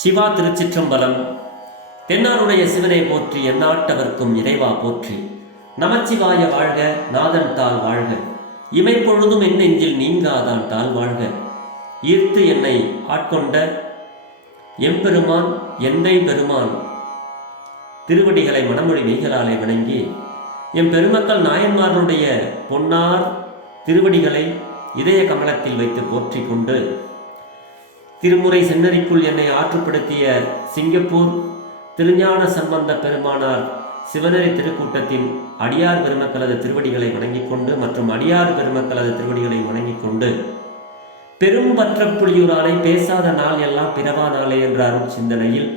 சிவா திருச்சிற்றம்பலம். தென்னாருடைய சிவனை போற்றி, எந்நாட்டவர்க்கும் இறைவா போற்றி. நமச்சிவாய வாழ்க, நாதன் தாள் வாழ்க. இமைப்பொழுதும் என் நெஞ்சில் நீங்காதான் தாள் வாழ்க. ஈர்த்து என்னை ஆட்கொண்ட எம்பெருமான் எந்தை பெருமான் திருவடிகளை மனமொழி மெய்களாலே வணங்கி, எம் பெருமக்கள் நாயன்மார்களுடைய பொன்னார் திருவடிகளை இதய கமலத்தில் வைத்து போற்றி கொண்டு, திருமுறை சென்னறிக்குள் என்னை ஆற்றுப்படுத்திய சிங்கப்பூர் திருஞான சம்பந்த பெருமானார் சிவனரி திருக்கூட்டத்தின் அடியார் பெருமக்களது திருவடிகளை வணங்கிக் கொண்டு மற்றும் அடியார் பெருமக்களது திருவடிகளை வணங்கிக் கொண்டு, பெரும் பற்ற புலியூரானை பேசாத நாள் எல்லாம் பிறவா நாளே என்ற அருள் சிந்தனையில்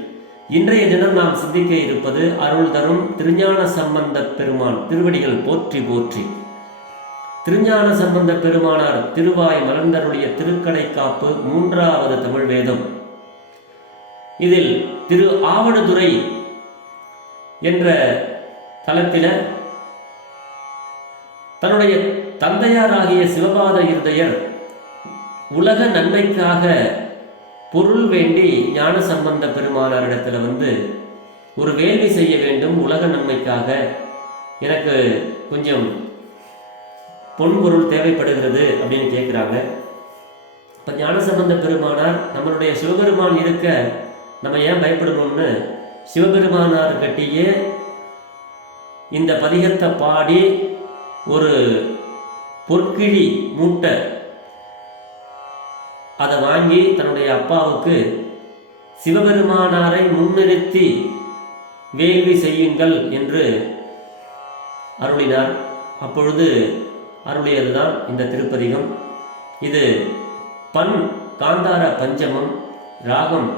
இன்றைய தினம் நாம் சிந்திக்க இருப்பது அருள் தரும் திருஞான சம்பந்த பெருமான் திருவடிகள் போற்றி போற்றி. திருஞான சம்பந்த பெருமானார் திருவாய் மலர்ந்தருடைய திருக்கடை காப்பு 3வது தமிழ் வேதம். இதில் திரு ஆவடுதுறை என்ற தலத்தில தன்னுடைய தந்தையாராகிய சிவபாத இருதயர் உலக நன்மைக்காக பொருள் வேண்டி ஞான சம்பந்த பெருமானாரிடத்துல ஒரு வேள்வி செய்ய வேண்டும், உலக நன்மைக்காக எனக்கு கொஞ்சம் பொன்பொருள் தேவைப்படுகிறது அப்படின்னு கேட்குறாங்க. இப்போ ஞானசம்பந்த பெருமானார் நம்மளுடைய சிவபெருமான் இருக்க நம்ம ஏன் பயப்படணும்னு சிவபெருமானார் கட்டியே இந்த பதிகத்தை பாடி ஒரு பொற்கிழி மூட்டை அதை வாங்கி தன்னுடைய அப்பாவுக்கு சிவபெருமானாரை முன்னிறுத்தி வேள்வி செய்யுங்கள் என்று அருளினார். அப்பொழுது அருளியதுதான் இந்த திருப்பதிகம். இது பண் காந்தார பஞ்சமம், ராகம்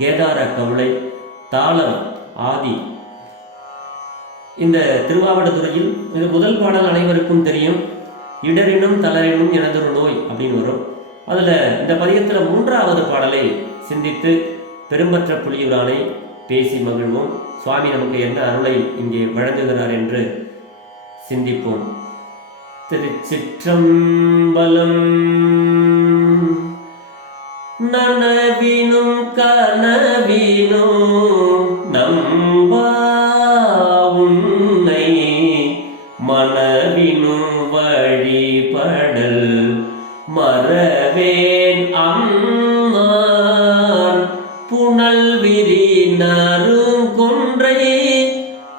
கேதார கவுளை, தாளம் ஆதி. இந்த திருவாவடுதுறையில் இது முதல் பாடல் அனைவருக்கும் தெரியும். இடரினும் தளரினும் எனதொரு நோய் அப்படின்னு வரும். அதில் இந்த பதிகத்தில் 3வது பாடலை சிந்தித்து பெரும்பற்ற புலியூரானை பேசி மகிழ்வோம். சுவாமி நமக்கு என்ன அருளை இங்கே வழங்குகிறார் என்று சிந்திப்போம். திருச்சிற்றம்பலம். நனவினும் கனவினும் நம்பா உன்னை மனவினும் வழிபடல் மறவேன் அம்மான் புனல் விரி நறுங்கொன்றை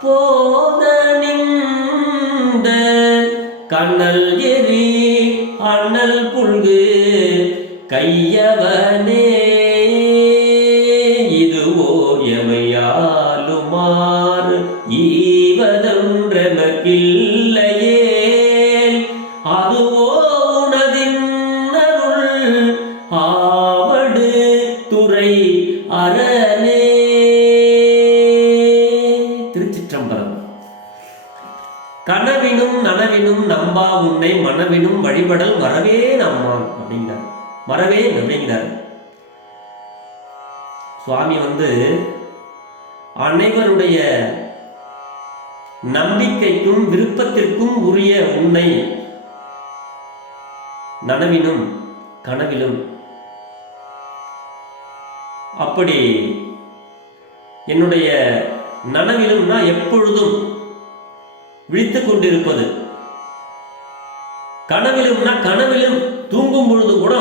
போத நின்ற கண்ணல் எரி அண்ணல் புல்கு கையவனே இதுவோ எமையாலுமாறு ஈவதொன்றெமக்கில்லையே அதுவோ உனதின் அருள் ஆவடு துறை அரணே. திருச்சிற்றம்பலம். கனவினும் நனவினும் நம்பா உன்னை மனவினும் வழிபடல் மறவே நம்மான் அப்படிங்கிறார். மறவே அப்படிங்கிறார் சுவாமி. அனைவருடைய நம்பிக்கைக்கும் விருப்பத்திற்கும் உரிய உன்னை நனவினும் கனவிலும், அப்படி என்னுடைய நனவிலும்னா எப்பொழுதும் விழித்துக் கொண்டிருப்பது, கனவிலும்னா கனவிலும் தூங்கும் பொழுது கூட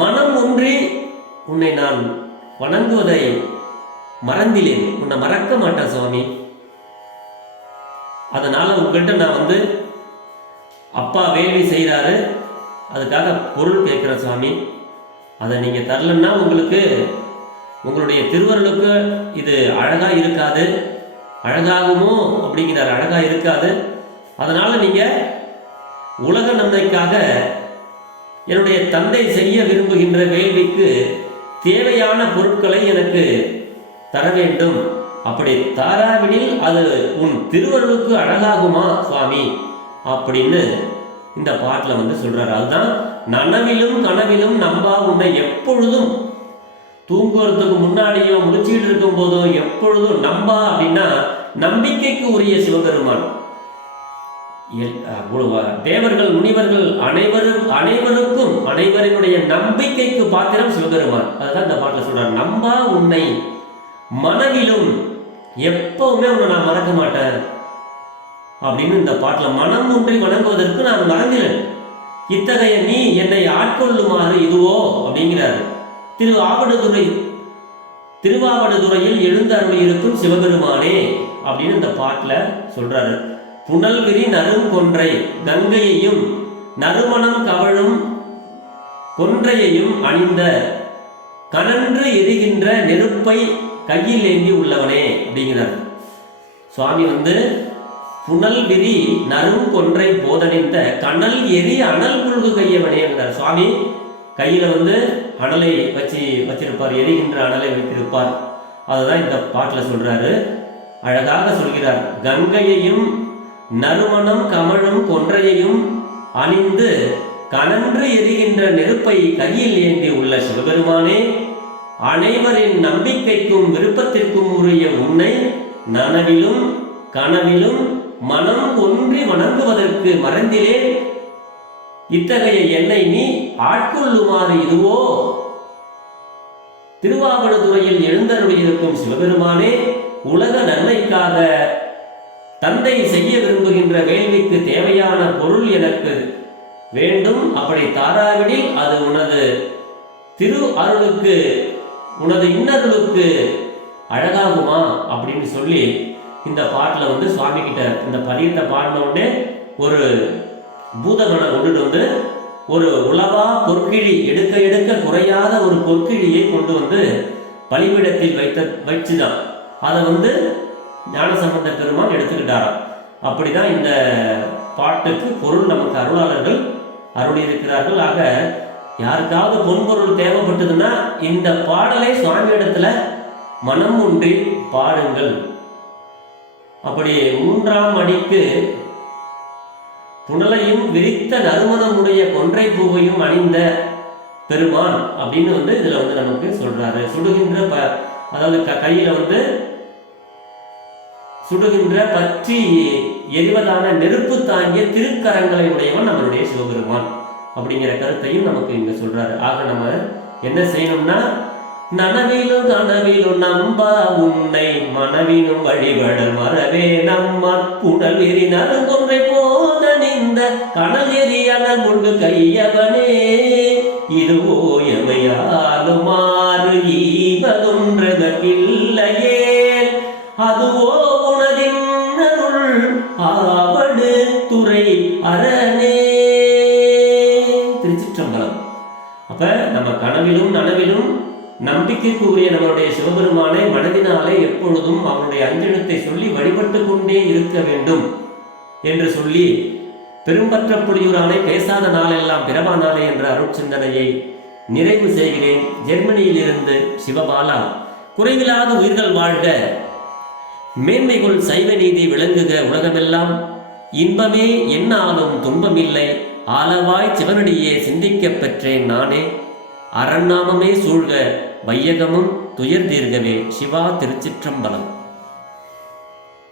மனம் ஒன்றி உன்னை நான் வணங்குவதை மறந்திலேன், உன்னை மறக்க மாட்டேன் சுவாமி. அதனால உங்கள்கிட்ட நான் அப்பா வேள்வி செய்கிறாரு, அதுக்காக பொருள் கேட்குறேன் சுவாமி. அதை நீங்கள் தரலன்னா உங்களுடைய திருவருளுக்கு இது அழகாக இருக்காது, அழகாகுமோ அப்படிங்கிறார். அழகாக இருக்காது. அதனால் நீங்கள் உலக நன்மைக்காக என்னுடைய தந்தை செய்ய விரும்புகின்ற வேள்விக்கு தேவையான பொருட்களை எனக்கு தர வேண்டும். அப்படி தாராவினில் அது உன் திருவருளுக்கு அழகாகுமா சுவாமி அப்படின்னு இந்த பாட்டில் சொல்றாரு. அதுதான் நனவிலும் கனவிலும் நம்பா உன்னை எப்பொழுதும் தூங்குறதுக்கு முன்னாடியோ முடிச்சுக்கிட்டு இருக்கும் போதோ எப்பொழுதும் நம்பா அப்படின்னா நம்பிக்கைக்கு உரிய சிவபெருமான். தேவர்கள் முனிவர்கள் அனைவருக்கும் அனைவரினுடைய நம்பிக்கைக்கு பாத்திரம் சிவபெருமான். அதுதான் இந்த பாட்டில் சொல்றார், நம்பா உன்னை மனவிலும், எப்பவுமே உன்னை நான் மறக்க மாட்டேன் அப்படின்னு இந்த பாட்டில் மனம் ஒன்றை வணங்குவதற்கு நான் மறந்தினேன். இத்தகைய நீ என்னை ஆட்கொள்ளுமாறு இதுவோ அப்படிங்கிறார். திருவாவடுதுறையில் எழுந்தருளி இருக்கும் சிவபெருமானே அப்படின்னு இந்த பாட்டில் சொல்றாரு. புனல் விரி நறுங்கொன்றை கங்கையையும் நறுமணம் கவழும் கொன்றையையும் அணிந்த கனன்று எரிகின்ற நெருப்பை கையில் ஏந்தி உள்ளவனே அப்படிங்கிறார். சுவாமி புனல் விரி நறுங்கொன்றை போதனிந்த கனல் எரி அனல் புல்கு கையவனே என்றார். சுவாமி கையில அனலை வச்சிருப்பார், எரிகின்ற அனலை வைத்திருப்பார். அதுதான் இந்த பாட்டில் சொல்றாரு. அழகாக சொல்கிறார், கங்கையையும் நறுமணம் கமழும் கொன்றையையும் அணிந்து கனன்று எரிகின்ற நெருப்பை கையில் ஏந்தி உள்ள சிவபெருமானே, அனைவரின் நம்பிக்கைக்கும் விருப்பத்திற்கும் உரிய உன்னை நனவிலும் கனவிலும் மனம் ஒன்றி வணங்குவதற்கு மறந்திலே. இத்தகைய என்னை நீ ஆட்கொள்ளுமாறு இதுவோ. திருவாவடுதுறையில் எழுந்தருளியிருக்கும் சிவபெருமானே, உலக நன்மைக்காக தந்தை செய்ய விரும்புகின்ற வேள்விக்கு தேவையான பொருள் எனக்கு வேண்டும். அப்படி தாராவிடில் அது உனது திரு அருளுக்கு, உனது இன்னருளுக்கு அழகாகுமா அப்படின்னு சொல்லி இந்த பாட்டில் சுவாமி கிட்ட இந்த பதியத்தை பாடின உடனே ஒரு பூதகனை கொண்டுட்டு ஒரு உலவா பொற்கிழி, எடுக்க எடுக்க குறையாத ஒரு பொற்கிழியை கொண்டு பலிபீடத்தில் வச்சுதான் அதை ஞானசம்பந்த பெருமான் எடுத்துக்கிட்டாராம். அப்படிதான் இந்த பாட்டுக்கு பொருள் நமக்கு அருளாளர்கள் அருளி இருக்கிறார்கள். ஆக யாருக்காவது பொன்பொருள் தேவைப்பட்டதுன்னா இந்த பாடலை சுவாமி இடத்துல மனம் ஒன்றி பாடுங்கள். அப்படி 3ஆம் அடிக்கு புனலையும் விரித்த நறுமணமுடைய கொன்றை பூவையும் அணிந்த பெருமான் அப்படின்னு இதுல நமக்கு சொல்றாரு. சுடுகின்ற அதாவது கையில சுடுகின்ற பற்றி எரிவதான நெருப்பு தாங்கிய திருக்கரங்களை உடையவன் நம்மளுடைய சிவபெருமான் அப்படிங்கிற கருத்தையும் நமக்கு இங்க சொல்றாரு. ஆக நம்ம என்ன செய்யணும்னா, நனவிலும் கனவிலும் நம்பா உன்னை மனவிலும் வழிபடல் மறவே நம்ம புனல் எரி நறுங்கொன்றை போத நின்ற கனல் எரி அனல் முழுகு கையவனே, இதுவோ எமையாலுமாறு ஈவதொன்றதற்கில்லையே, அதுவோ உனதின்னருள் ஆவடு துறை அரணே. திருச்சிற்றம்பலம். அப்ப நம்ம கனவிலும் நனவிலும் நம்பிக்கைக்கு உரிய நம்மளுடைய சிவபெருமானை மனதினாலே எப்பொழுதும் அவனுடைய அஞ்செழுத்தை சொல்லி வழிபட்டு கொண்டே இருக்க வேண்டும் என்று சொல்லி, பெரும்பற்ற புலியூரானை பேசாத நாளெல்லாம் பிறவா நாளே என்ற அருட்சிந்தனையை நிறைவு செய்கிறேன். ஜெர்மனியில் இருந்து சிவபாலா. குறைவில்லாத உயிர்கள் வாழ்க, மேன்மைக்குள் சைவ நீதி விளங்குக உலகமெல்லாம், இன்பமே என்னாலும் துன்பமில்லை, ஆலவாய் சிவனடியே சிந்திக்கப் பெற்றேன் நானே, அரண்நாமமே சூழ்க வையகமும் துயர் தீர்கவே. சிவா. திருச்சிற்றம்பலம்.